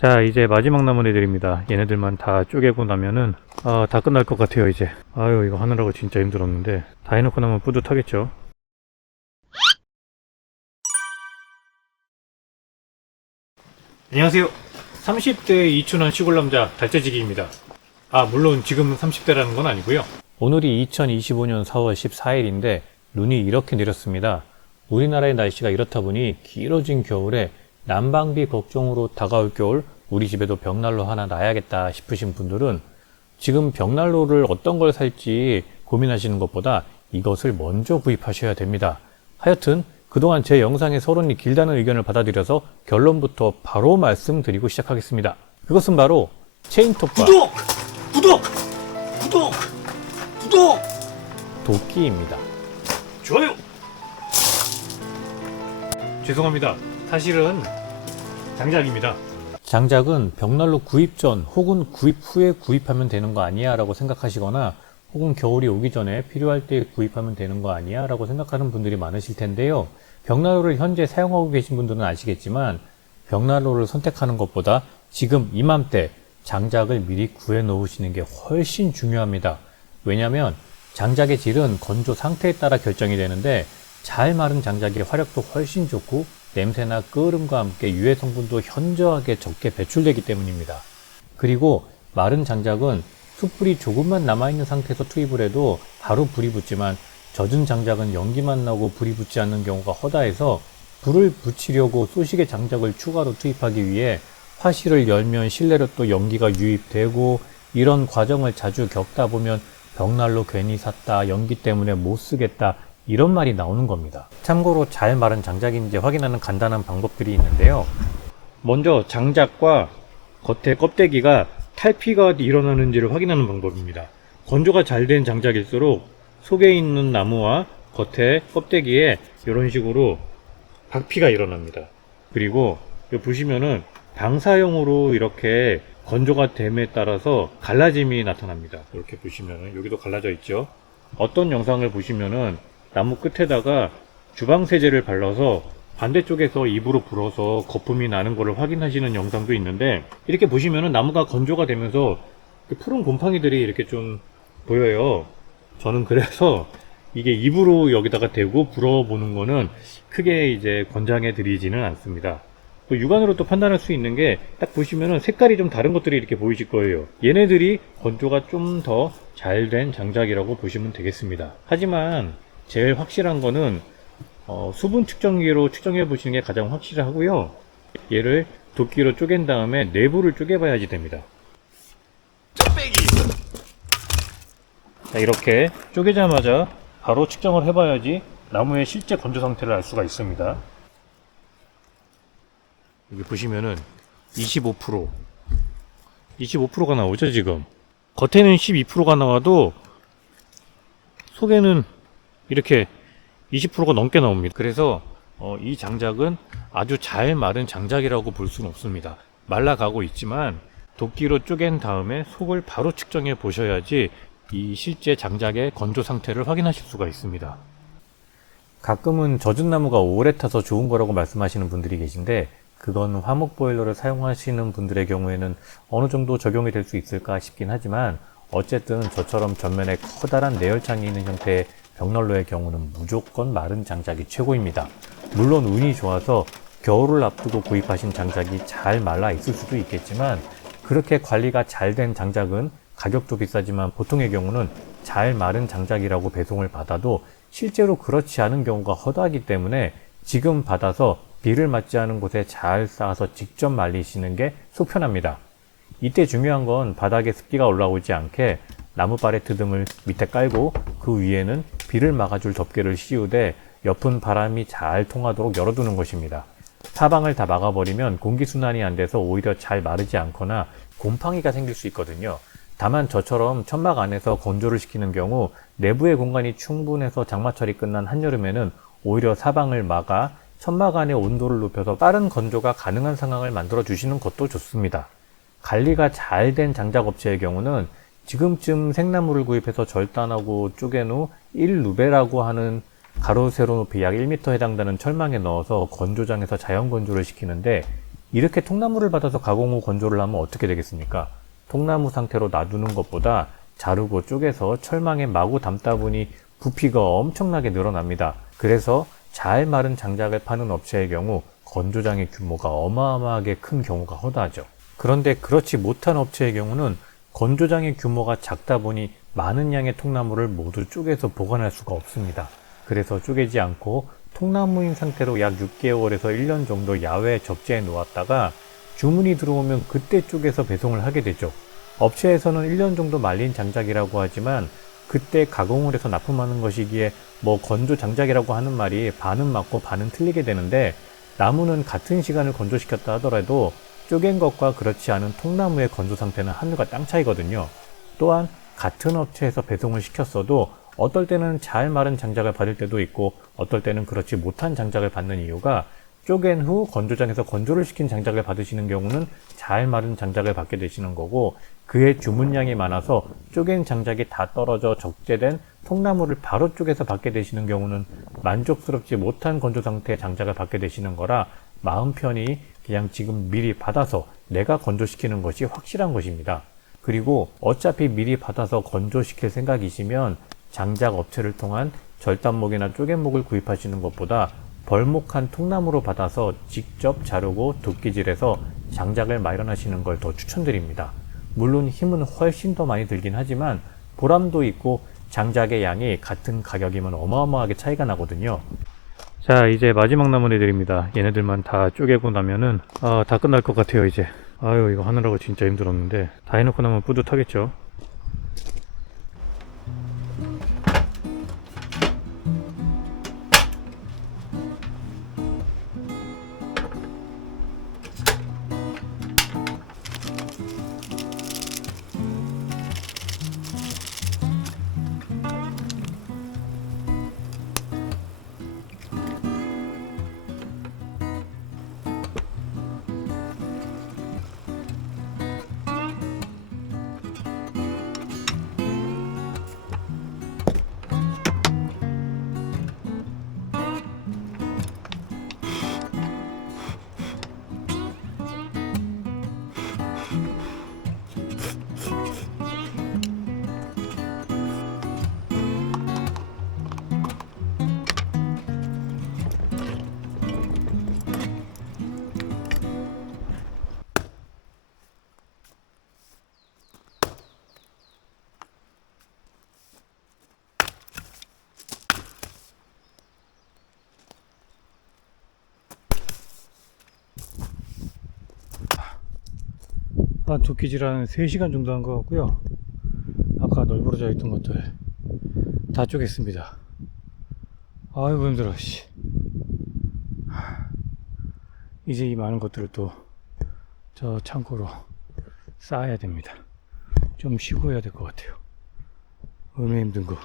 자, 이제 마지막 남은 애들입니다. 얘네들만 다 쪼개고 나면은 다 끝날 것 같아요. 이제 아유, 이거 하느라고 진짜 힘들었는데 다 해놓고 나면 뿌듯하겠죠. 안녕하세요. 30대 이춘한 시골남자 달짜지기입니다. 물론 지금 30대라는 건 아니고요. 오늘이 2025년 4월 14일인데 눈이 이렇게 내렸습니다. 우리나라의 날씨가 이렇다 보니 길어진 겨울에 난방비 걱정으로 다가올 겨울 우리 집에도 벽난로 하나 놔야겠다 싶으신 분들은 지금 벽난로를 어떤 걸 살지 고민하시는 것보다 이것을 먼저 구입하셔야 됩니다. 하여튼 그동안 제 영상에 서론이 길다는 의견을 받아들여서 결론부터 바로 말씀드리고 시작하겠습니다. 그것은 바로 체인톱과 구독! 도끼입니다. 좋아요! 죄송합니다. 사실은 장작입니다. 장작은 벽난로 구입 전 혹은 구입 후에 구입하면 되는 거 아니야 라고 생각하시거나 혹은 겨울이 오기 전에 필요할 때 구입하면 되는 거 아니야 라고 생각하는 분들이 많으실 텐데요. 벽난로를 현재 사용하고 계신 분들은 아시겠지만 벽난로를 선택하는 것보다 지금 이맘때 장작을 미리 구해 놓으시는 게 훨씬 중요합니다. 왜냐하면 장작의 질은 건조 상태에 따라 결정이 되는데 잘 마른 장작의 화력도 훨씬 좋고 냄새나 끓음과 함께 유해 성분도 현저하게 적게 배출되기 때문입니다. 그리고 마른 장작은 숯불이 조금만 남아있는 상태에서 투입을 해도 바로 불이 붙지만 젖은 장작은 연기만 나고 불이 붙지 않는 경우가 허다해서 불을 붙이려고 쏘시개 장작을 추가로 투입하기 위해 화실을 열면 실내로 또 연기가 유입되고 이런 과정을 자주 겪다 보면 벽난로 괜히 샀다, 연기 때문에 못 쓰겠다 이런 말이 나오는 겁니다. 참고로 잘 마른 장작인지 확인하는 간단한 방법들이 있는데요. 먼저 장작과 겉에 껍데기가 탈피가 일어나는지를 확인하는 방법입니다. 건조가 잘 된 장작일수록 속에 있는 나무와 겉에 껍데기에 이런 식으로 박피가 일어납니다. 그리고 여기 보시면은 방사형으로 이렇게 건조가 됨에 따라서 갈라짐이 나타납니다. 이렇게 보시면은 여기도 갈라져 있죠. 어떤 영상을 보시면은 나무 끝에다가 주방세제를 발라서 반대쪽에서 입으로 불어서 거품이 나는 것을 확인하시는 영상도 있는데 이렇게 보시면은 나무가 건조가 되면서 푸른 곰팡이들이 이렇게 좀 보여요. 저는 그래서 이게 입으로 여기다가 대고 불어보는 거는 크게 이제 권장해 드리지는 않습니다. 또 육안으로 또 판단할 수 있는 게 딱 보시면은 색깔이 좀 다른 것들이 이렇게 보이실 거예요. 얘네들이 건조가 좀 더 잘 된 장작이라고 보시면 되겠습니다. 하지만 제일 확실한 거는 수분 측정기로 측정해 보시는 게 가장 확실하고요. 얘를 도끼로 쪼갠 다음에 내부를 쪼개 봐야지 됩니다. 자, 이렇게 쪼개자마자 바로 측정을 해봐야지 나무의 실제 건조 상태를 알 수가 있습니다. 여기 보시면은 25%가 나오죠 지금. 겉에는 12%가 나와도 속에는 이렇게 20%가 넘게 나옵니다. 그래서 이 장작은 아주 잘 마른 장작이라고 볼 수는 없습니다. 말라가고 있지만 도끼로 쪼갠 다음에 속을 바로 측정해 보셔야지 이 실제 장작의 건조 상태를 확인하실 수가 있습니다. 가끔은 젖은 나무가 오래 타서 좋은 거라고 말씀하시는 분들이 계신데 그건 화목 보일러를 사용하시는 분들의 경우에는 어느 정도 적용이 될 수 있을까 싶긴 하지만 어쨌든 저처럼 전면에 커다란 내열창이 있는 형태의 벽난로의 경우는 무조건 마른 장작이 최고입니다. 물론 운이 좋아서 겨울을 앞두고 구입하신 장작이 잘 말라 있을 수도 있겠지만 그렇게 관리가 잘 된 장작은 가격도 비싸지만 보통의 경우는 잘 마른 장작이라고 배송을 받아도 실제로 그렇지 않은 경우가 허다하기 때문에 지금 받아서 비를 맞지 않은 곳에 잘 쌓아서 직접 말리시는 게 속편합니다. 이때 중요한 건 바닥에 습기가 올라오지 않게 나무 팔레트 등을 밑에 깔고 그 위에는 비를 막아줄 덮개를 씌우되 옆은 바람이 잘 통하도록 열어두는 것입니다. 사방을 다 막아버리면 공기순환이 안 돼서 오히려 잘 마르지 않거나 곰팡이가 생길 수 있거든요. 다만 저처럼 천막 안에서 건조를 시키는 경우 내부의 공간이 충분해서 장마철이 끝난 한여름에는 오히려 사방을 막아 천막 안의 온도를 높여서 빠른 건조가 가능한 상황을 만들어 주시는 것도 좋습니다. 관리가 잘 된 장작업체의 경우는 지금쯤 생나무를 구입해서 절단하고 쪼갠 후 1루베라고 하는 가로 세로 높이 약 1m에 해당되는 철망에 넣어서 건조장에서 자연 건조를 시키는데 이렇게 통나무를 받아서 가공 후 건조를 하면 어떻게 되겠습니까? 통나무 상태로 놔두는 것보다 자르고 쪼개서 철망에 마구 담다 보니 부피가 엄청나게 늘어납니다. 그래서 잘 마른 장작을 파는 업체의 경우 건조장의 규모가 어마어마하게 큰 경우가 허다하죠. 그런데 그렇지 못한 업체의 경우는 건조장의 규모가 작다 보니 많은 양의 통나무를 모두 쪼개서 보관할 수가 없습니다. 그래서 쪼개지 않고 통나무인 상태로 약 6개월에서 1년 정도 야외에 적재해 놓았다가 주문이 들어오면 그때 쪼개서 배송을 하게 되죠. 업체에서는 1년 정도 말린 장작이라고 하지만 그때 가공을 해서 납품하는 것이기에 건조 장작이라고 하는 말이 반은 맞고 반은 틀리게 되는데, 나무는 같은 시간을 건조시켰다 하더라도 쪼갠 것과 그렇지 않은 통나무의 건조 상태는 하늘과 땅 차이거든요. 또한 같은 업체에서 배송을 시켰어도 어떨 때는 잘 마른 장작을 받을 때도 있고 어떨 때는 그렇지 못한 장작을 받는 이유가, 쪼갠 후 건조장에서 건조를 시킨 장작을 받으시는 경우는 잘 마른 장작을 받게 되시는 거고, 그의 주문량이 많아서 쪼갠 장작이 다 떨어져 적재된 통나무를 바로 쪼개서 받게 되시는 경우는 만족스럽지 못한 건조 상태의 장작을 받게 되시는 거라, 마음 편히 그냥 지금 미리 받아서 내가 건조시키는 것이 확실한 것입니다. 그리고 어차피 미리 받아서 건조시킬 생각이시면 장작 업체를 통한 절단목이나 쪼갠목을 구입하시는 것보다 벌목한 통나무로 받아서 직접 자르고 도끼질해서 장작을 마련하시는 걸 더 추천드립니다. 물론 힘은 훨씬 더 많이 들긴 하지만 보람도 있고 장작의 양이 같은 가격이면 어마어마하게 차이가 나거든요. 자, 이제 마지막 남은 애들입니다. 얘네들만 다 쪼개고 나면은 다 끝날 것 같아요. 이제 이거 하느라고 진짜 힘들었는데 다 해놓고 나면 뿌듯하겠죠. 도끼질 한 3시간 정도 한 것 같고요. 아까 널브러져 있던 것들 다 쪼갰습니다. 아이고 힘들어. 이제 이 많은 것들을 또 저 창고로 쌓아야 됩니다. 좀 쉬고 해야 될 것 같아요. 얼마나 힘든 거.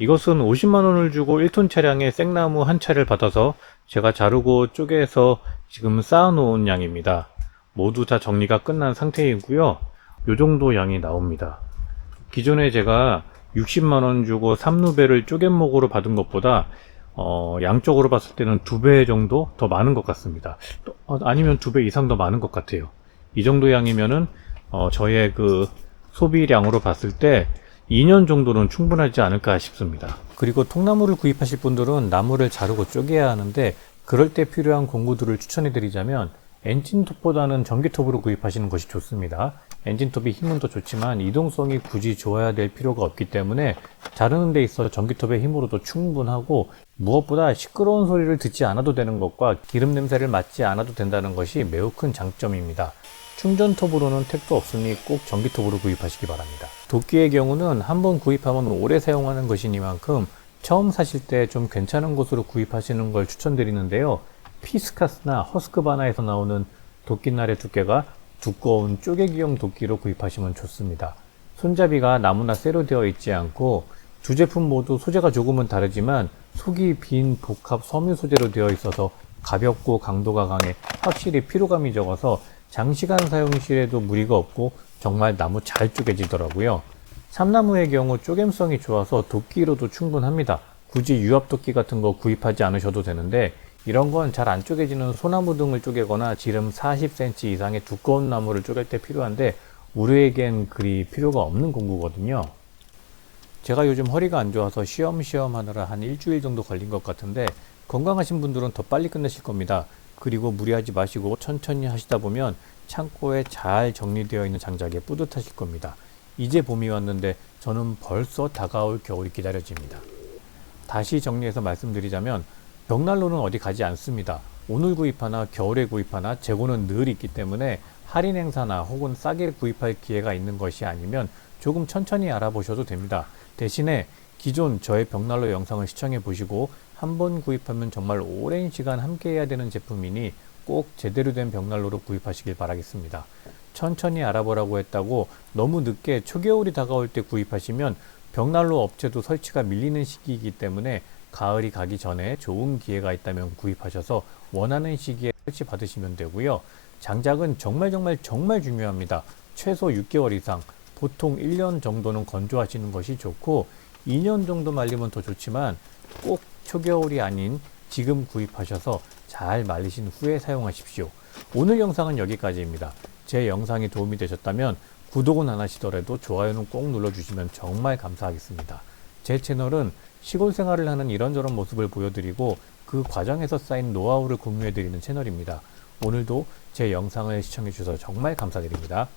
이것은 50만원을 주고 1톤 차량의 생나무 한 차를 받아서 제가 자르고 쪼개서 지금 쌓아 놓은 양입니다. 모두 다 정리가 끝난 상태이고요. 요 정도 양이 나옵니다. 기존에 제가 60만원 주고 삼루배를 쪼갠목으로 받은 것보다 양적으로 봤을 때는 2배 정도 더 많은 것 같습니다. 아니면 2배 이상 더 많은 것 같아요. 이 정도 양이면은 저의 그 소비량으로 봤을 때 2년 정도는 충분하지 않을까 싶습니다. 그리고 통나무를 구입하실 분들은 나무를 자르고 쪼개야 하는데, 그럴 때 필요한 공구들을 추천해 드리자면 엔진톱보다는 전기톱으로 구입하시는 것이 좋습니다. 엔진톱이 힘은 더 좋지만 이동성이 굳이 좋아야 될 필요가 없기 때문에 자르는 데 있어 전기톱의 힘으로도 충분하고, 무엇보다 시끄러운 소리를 듣지 않아도 되는 것과 기름 냄새를 맡지 않아도 된다는 것이 매우 큰 장점입니다. 충전톱으로는 택도 없으니 꼭 전기톱으로 구입하시기 바랍니다. 도끼의 경우는 한번 구입하면 오래 사용하는 것이니만큼 처음 사실 때 좀 괜찮은 곳으로 구입하시는 걸 추천드리는데요. 피스카스나 허스크바나에서 나오는 도끼날의 두께가 두꺼운 쪼개기용 도끼로 구입하시면 좋습니다. 손잡이가 나무나 쇠로 되어 있지 않고 두 제품 모두 소재가 조금은 다르지만 속이 빈 복합 섬유 소재로 되어 있어서 가볍고 강도가 강해 확실히 피로감이 적어서 장시간 사용 시에도 무리가 없고 정말 나무 잘 쪼개지더라고요. 참나무의 경우 쪼갬성이 좋아서 도끼로도 충분합니다. 굳이 유압도끼 같은 거 구입하지 않으셔도 되는데 이런 건 잘 안 쪼개지는 소나무 등을 쪼개거나 지름 40cm 이상의 두꺼운 나무를 쪼갤 때 필요한데 우리에겐 그리 필요가 없는 공구거든요. 제가 요즘 허리가 안 좋아서 쉬엄쉬엄 하느라 한 일주일 정도 걸린 것 같은데 건강하신 분들은 더 빨리 끝내실 겁니다. 그리고 무리하지 마시고 천천히 하시다 보면 창고에 잘 정리되어 있는 장작에 뿌듯하실 겁니다. 이제 봄이 왔는데 저는 벌써 다가올 겨울이 기다려집니다. 다시 정리해서 말씀드리자면 벽난로는 어디 가지 않습니다. 오늘 구입하나 겨울에 구입하나 재고는 늘 있기 때문에 할인 행사나 혹은 싸게 구입할 기회가 있는 것이 아니면 조금 천천히 알아보셔도 됩니다. 대신에 기존 저의 벽난로 영상을 시청해 보시고 한 번 구입하면 정말 오랜 시간 함께 해야 되는 제품이니 꼭 제대로 된 벽난로로 구입하시길 바라겠습니다. 천천히 알아보라고 했다고 너무 늦게 초겨울이 다가올 때 구입하시면 벽난로 업체도 설치가 밀리는 시기이기 때문에 가을이 가기 전에 좋은 기회가 있다면 구입하셔서 원하는 시기에 설치 받으시면 되고요. 장작은 정말 중요합니다. 최소 6개월 이상, 보통 1년 정도는 건조하시는 것이 좋고 2년 정도 말리면 더 좋지만 꼭 초겨울이 아닌 지금 구입하셔서 잘 말리신 후에 사용하십시오. 오늘 영상은 여기까지입니다. 제 영상이 도움이 되셨다면 구독은 안 하시더라도 좋아요는 꼭 눌러주시면 정말 감사하겠습니다. 제 채널은 시골 생활을 하는 이런저런 모습을 보여드리고 그 과정에서 쌓인 노하우를 공유해드리는 채널입니다. 오늘도 제 영상을 시청해주셔서 정말 감사드립니다.